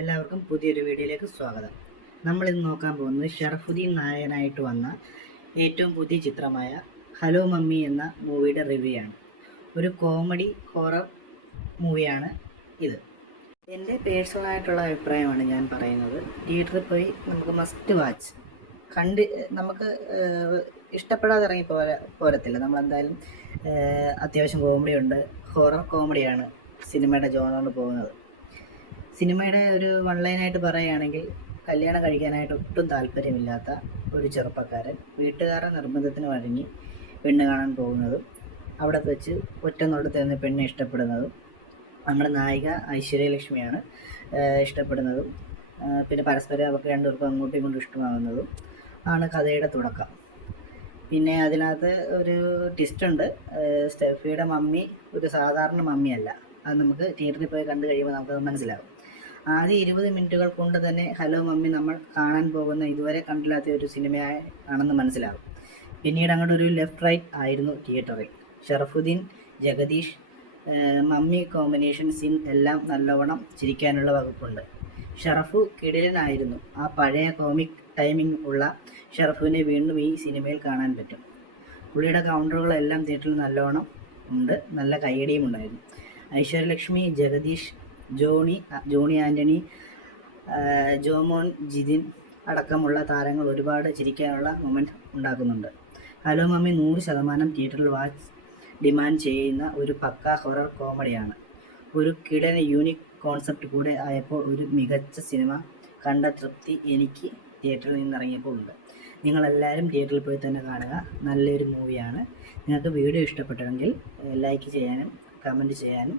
എല്ലാവർക്കും പുതിയൊരു വീഡിയോയിലേക്ക് സ്വാഗതം. നമ്മൾ ഇന്ന് നോക്കാൻ പോകുന്നത് ഷറഫുദ്ദീൻ നായകനായിട്ട് വന്ന ഏറ്റവും പുതിയ ചിത്രമായ ഹലോ മമ്മി എന്ന മൂവിയുടെ റിവ്യൂ ആണ്. ഒരു കോമഡി ഹൊറർ മൂവിയാണ് ഇത്. എന്റെ പേഴ്സണലായിട്ടുള്ള അഭിപ്രായമാണ് ഞാൻ പറയുന്നത്. തിയേറ്ററിൽ പോയി നമുക്ക് മസ്റ്റ് വാച്ച് കണ്ട് നമുക്ക് ഇഷ്ടപ്പെടാതെ ഇറങ്ങി പോര പോരത്തില്ല. നമ്മളെന്തായാലും അത്യാവശ്യം കോമഡി ഉണ്ട്. ഹൊറർ കോമഡിയാണ് സിനിമയുടെ ജോണറിൽ പോകുന്നത്. സിനിമയുടെ ഒരു വൺലൈനായിട്ട് പറയുകയാണെങ്കിൽ കല്യാണം കഴിക്കാനായിട്ട് ഒട്ടും താല്പര്യമില്ലാത്ത ഒരു ചെറുപ്പക്കാരൻ വീട്ടുകാരുടെ നിർബന്ധത്തിന് വഴങ്ങി പെണ്ണ് കാണാൻ പോകുന്നതും അവിടെ വെച്ച് ഒറ്റ നോട്ടത്തിൽ നിന്ന് പെണ്ണ് ഇഷ്ടപ്പെടുന്നതും നമ്മുടെ നായിക ഐശ്വര്യലക്ഷ്മിയാണ് ഇഷ്ടപ്പെടുന്നതും പിന്നെ പരസ്പരം അവർക്ക് രണ്ടുപേർക്കും അങ്ങോട്ടും ഇങ്ങോട്ടും ഇഷ്ടമാകുന്നതും ആണ് കഥയുടെ തുടക്കം. പിന്നെ അതിനകത്ത് ഒരു ട്വിസ്റ്റ് ഉണ്ട്. സ്റ്റെഫിയുടെ മമ്മി ഒരു സാധാരണ മമ്മിയല്ല. അത് നമുക്ക് തിയേറ്ററിൽ പോയി കണ്ടു കഴിയുമ്പോൾ നമുക്കത് മനസ്സിലാവും ആദ്യ ഇരുപത് മിനിറ്റുകൾ കൊണ്ട് തന്നെ ഹലോ മമ്മി നമ്മൾ കാണാൻ പോകുന്ന ഇതുവരെ കണ്ടില്ലാത്ത ഒരു സിനിമയായി ആണെന്ന് മനസ്സിലാകും. പിന്നീട് അങ്ങോട്ട് ഒരു ലെഫ്റ്റ് റൈറ്റ് ആയിരുന്നു തിയേറ്ററിൽ. Sharafudheen Jagadish mummy combination scene എല്ലാം നല്ലവണ്ണം ചിരിക്കാനുള്ള വകുപ്പുണ്ട്. ഷറഫു കിടിലനായിരുന്നു. ആ പഴയ കോമിക് ടൈമിംഗ് ഉള്ള ഷറഫുവിനെ വീണ്ടും ഈ സിനിമയിൽ കാണാൻ പറ്റും. പുള്ളിയുടെ കൗണ്ടറുകളെല്ലാം തിയേറ്ററിൽ നല്ലവണ്ണം ഉണ്ട്. നല്ല കൈയടിയും ഉണ്ടായിരുന്നു. ഐശ്വര്യലക്ഷ്മി ജഗദീഷ് ജോണി ജോണി ആന്റണി ജോമോൻ ജിതിൻ അടക്കമുള്ള താരങ്ങൾ ഒരുപാട് ചിരിക്കാനുള്ള മൊമെന്റ് ഉണ്ടാക്കുന്നുണ്ട്. ഹലോ മമ്മി നൂറ് ശതമാനം തിയേറ്ററിൽ വാച്ച് ഡിമാൻഡ് ചെയ്യുന്ന ഒരു പക്ക ഹൊറർ കോമഡിയാണ്. ഒരു കിടന യൂണിക് കോൺസെപ്റ്റ് കൂടെ ആയപ്പോൾ ഒരു മികച്ച സിനിമ കണ്ട തൃപ്തി എനിക്ക് തിയേറ്ററിൽ നിന്നിറങ്ങിയപ്പോൾ ഉണ്ട്. നിങ്ങളെല്ലാവരും തിയേറ്ററിൽ പോയി തന്നെ കാണുക. നല്ലൊരു മൂവിയാണ്. നിങ്ങൾക്ക് വീഡിയോ ഇഷ്ടപ്പെട്ടെങ്കിൽ ലൈക്ക് ചെയ്യാനും കമന്റ് ചെയ്യാനും